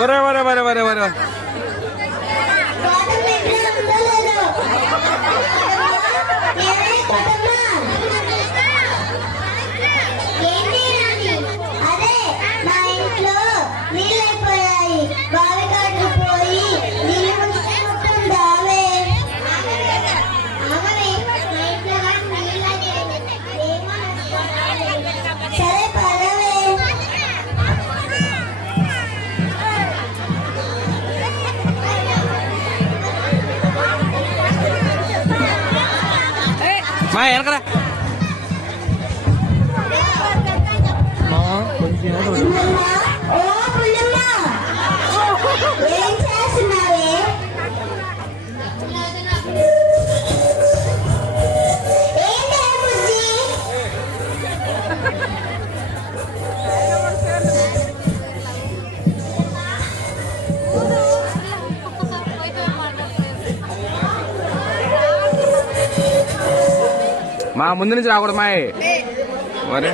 ఒరే ఒరే ఒరే ఒరే ఒరే మా వెనకరా మా ముందు నుంచి రాకూడదు మాయ్ మరే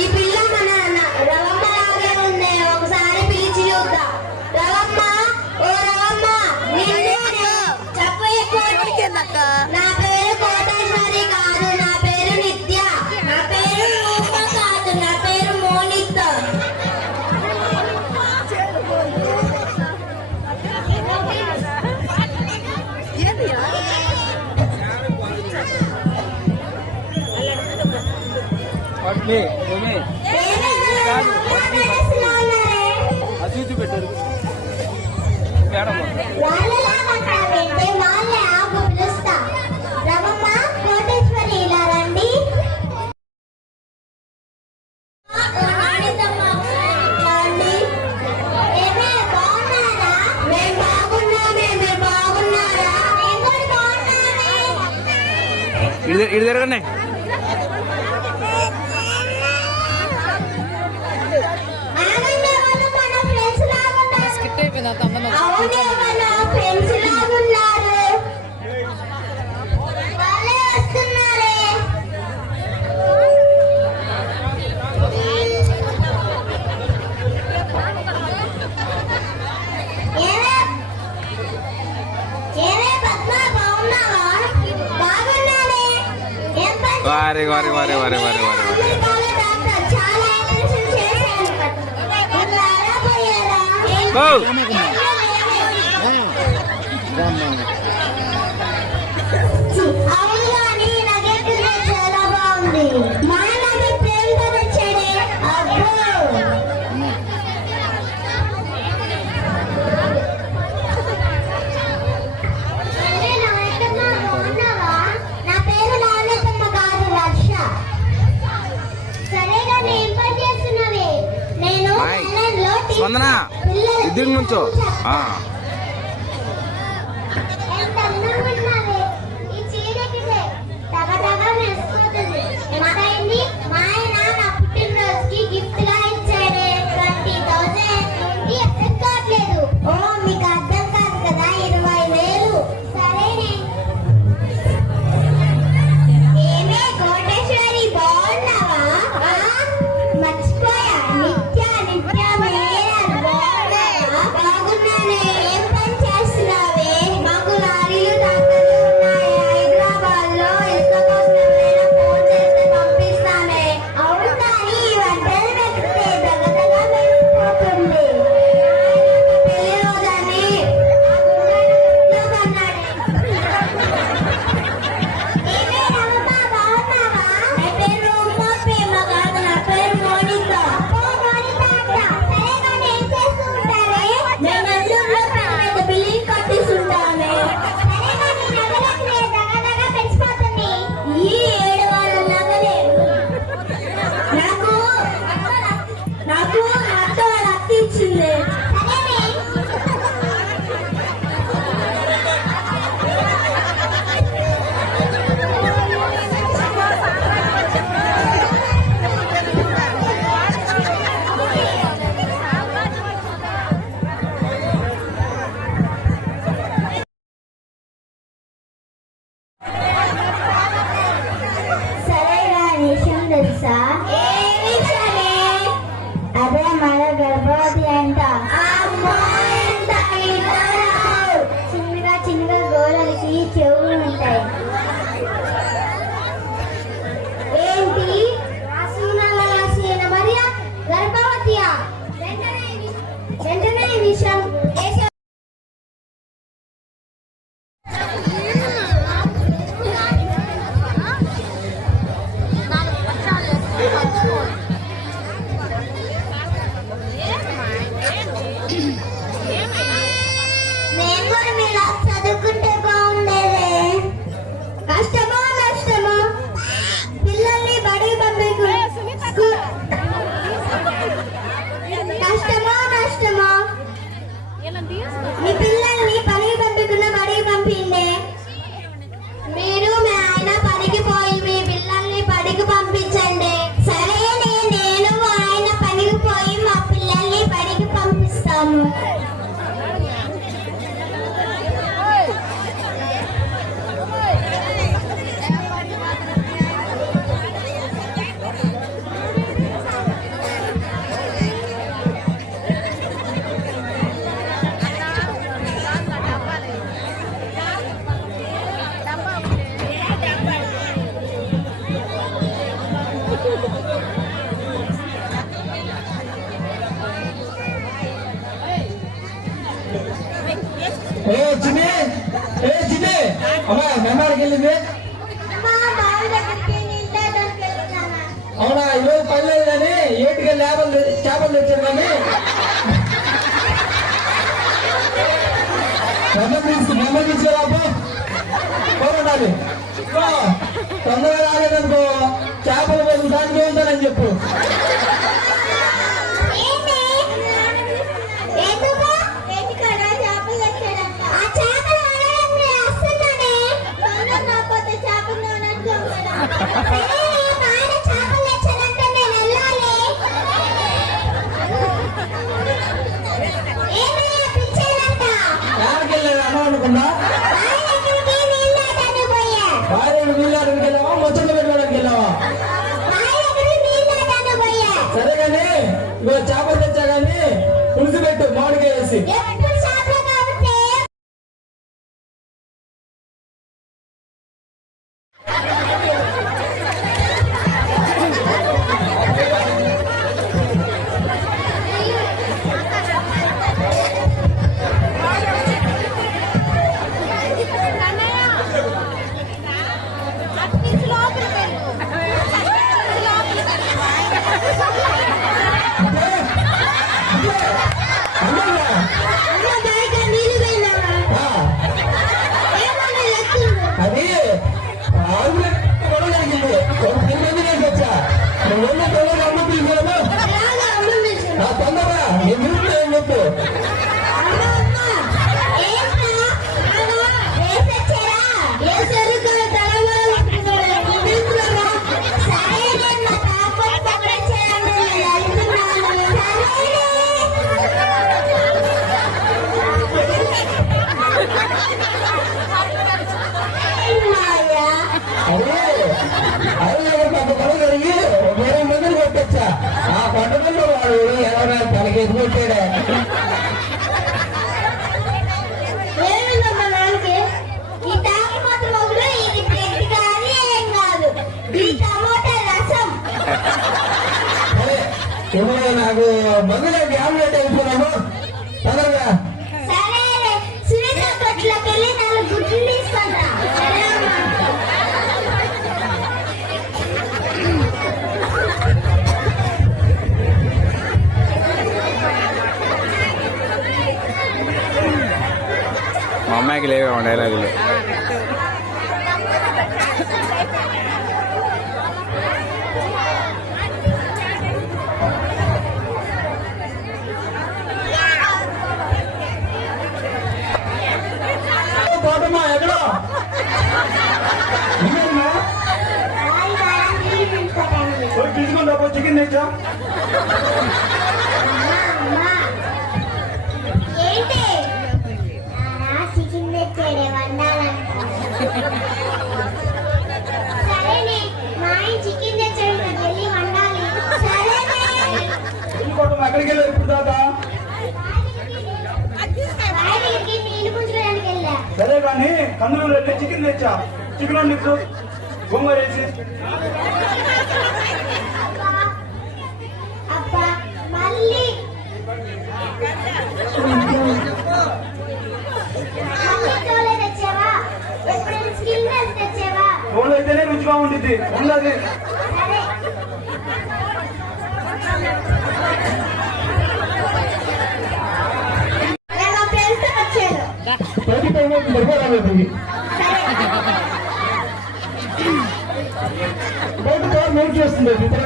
ఈ పిల్ల మన రవమ్మ లాగే ఉంది. ఒకసారి పిలిచి చూద్దాం. రవమ్మ, ఓ రవమ్మ, నా పేరు కోటేశ్వరి కాదు, నా పేరు నిత్య, నా పేరు రూప కాదు, నా పేరు మోనిత. అసూచి పెట్టారు కోటేశ్వరి ఇలా రండి. బాగున్నారా? మేము బాగున్నామే. ఇటు తిరగండి. ఆగండి, వాళ్ళు మన ఫ్రెండ్స్ లాగా ఉన్నారు. అవునే, మన ఫ్రెండ్స్ లాగా ఉన్నారు. వాళ్ళే వస్తున్నారే. ఏమే పద్మ, బాగున్నావా? బాగున్నానే. ఏం పని వారే వారే వారే వారే వారే వారే వారే. చాలా ఆపరేషన్ చేశాను. ఉన్నారా, పోయారా? ఓ అవును కానీ నగెట్ చాలా బాగుంది. మా నాన్న ప్రేమతో తెచ్చాడే. అబ్బో, అంటే నాయకమ్మ బాగున్నావా? నా పేరు నాయకమ్మ కాదు, వర్ష. సరే కానీ ఏం పని చేస్తున్నావే? నేను హాయ్. ఆన్లైన్లో స్పందన ఇద్దరు నుంచో. ఎంత అందంగా ఉన్నావే. ఈ చీరకిదే టగటగా మెరిసిపోతుంది. ఎంతైంది? మా ఆయన నా పుట్టినరోజుకి గిఫ్ట్ గా ఇచ్చాడే 20,000. అర్థం కావట్లేదు. ఓ, మీకు అర్థం కాదు కదా, 20,000. సరేనే. ఏమే కోటేశ్వరి, బాగున్నావా? మర్చిపోయా. నిత్య నిత్య మేయర్, బాగున్నావా? బాగున్నానే. ఏం పని చేస్తున్నావే? మాకు లారీలు ట్రాక్టర్లు ఉన్నాయి. హైదరాబాద్ లో ఇసుక కోసం ఎవరైనా ఫోన్ చేస్తే పంపిస్తానే. అవును కానీ ఈ వంటలు పెడితే దగదగా మెరిసిపోతుంది. పెళ్లి రోజని ఏమే రమణ, బాగున్నావా? నా పేరు రూపా, ప్రేమ కాదు, నా పేరు మోనిక. ఓ మోనిక అక్క. సరే కానీ ఏం చేస్తూ ఉంటారే? మేము నెల్లూరులో పెద్ద బిల్డింగ్ కట్టిస్తుంటామే. సరే కానీ నగలే దగదగా పెంచిపోతుంది. ఈ 7 వారాల నగలే నాకు నాకు మా అత్త వాళ్ళ అత్త ఇచ్చింది. సరేనే. సరేనా, విషయం తెలుసా? ఏ విషయమే? అదే మన గర్భవతి అంట. అమ్మో, ఎంత వింటారావు. చిన్నగా చిన్నగా గోడలకి చెవులు ఉంటాయి. ఏంటి రాసిన మరియా గర్భవతియా? వెంటనే ఈ విషయం మేము కూడా మీలా చదువుకుంటే బాగుండేదే. కష్టమా నష్టమా? పిల్లల్ని బడికి కష్టమా నష్టమా? మీ పిల్లల్ని పనికి పంపించకుండా బడికి పంపిండే. మీరు మీ ఆయన పనికి పోయి మీ పిల్లల్ని బడికి పంపించండి. సరేనే, నేను మా ఆయన పనికి పోయి మా పిల్లల్ని బడికి పంపిస్తాము. అమ్మా మెమ్మాడికి వెళ్ళింది. మా బావ దగ్గరికి నీళ్ళ దగ్గరికి వెళ్తున్నానా? అవునా, ఈరోజు పని లేదు కానీ ఏటికి చేపలు తెచ్చారు కానీ మెమ్మ తీసుకురాబో పోరాడాలి. తొందరగా రాలేదనుకో చేపలు కోసం దానికి ఉంటానని చెప్పు. ఏంటి? ఎందుకు? ఎందుకడ చేపలు తెచ్చాడంట. ఆ చేపలు వదలండి, వస్తున్నానే. తొందర రాకపోతే చేపలు ఉన్నట్లు చేపలు తెచ్చా కానీ పులుసు పెట్టు మామిడికాయ వేసి. ఎప్పుడు చేపలు కాబట్టి అమ్మయ్యా. అమ్మ బయట నీళ్ళు వెళ్ళావా ఆ, ఏమన్నా లెక్కింది అది ఆవుల గొడవ జరిగింది. ఒక 10 మంది నేను వచ్చా. నువ్వు వెళ్ళి తొందరగా అమ్మ పిలిచాను. అలాగే అమ్మ పిలిచింది. నా తొందరగా నీ ముందు ఏం చెప్పు. అమ్మ అమ్మ ఏంటా అలా వేసొచ్చారా ఏ సరుకులు తలవాళ్ళు నిలుచురా సరేనే నా తాపట్ పక్కచ్చాను వెళ్తున్నాను మాయా అదే అదే పెద్ద గొడవ జరిగి 20 మందిని కొట్టొచ్చా. ఆ పండుగలో వాడు ఎవరైనా తనకేసి కొట్టాడే. ఏమిందమ్మా నాన్నకి ఈ తాగిపోతు మొగుడు ఇది బ్రెడ్ కాదు ఏం కాదు ఈ టమోటా రసం సరే ఇప్పుడు నాకు మందులోకి ఆమ్లెట్ అయిపోయినాము తొందరగా. సరే సునీత కొట్లోకి వెళ్ళి 4 గుడ్లు తీసుకుంటా సరే అమ్మా మా అమ్మాయికి లేవేమో డైలాగులు. తోటమ్మా ఎక్కడో ఇదేమ్మా? అలాగే కాదు నీళ్ళు తీసుకుంటాను పోయి తీసుకొని రాపో చికెన్ తెచ్చా. అమ్మా ఏంటి చికెన్ తెచ్చాడే వండాలంట సరేనే మా ఆయన చికెన్ తెచ్చాడు వెళ్ళి వండాలి సరేనే ఇంకోటమ్మా ఎక్కడికి వెళ్ళావు ఇప్పుడు దాకా? బయటికి నీళ్ళు పుంజుకోవడానికి వెళ్ళా సరే కానీ కందులు వెళ్ళి చికెన్ తెచ్చా. చికెన్ వండి గోంగూర వేసి. అబ్బా అబ్బా మళ్ళీ తోలే తెచ్చావా ఎప్పుడైనా స్కిల్ డ్రెస్ తెచ్చావా గోంగూర అయితేనే రుచిగా ఉండిద్ది. ఉండదు సరే నేను మా ఫ్రెండ్స్ వచ్చాను ప్రతి టైం పడిపోరాలి. బయట మేము చేస్తుంది ఇతర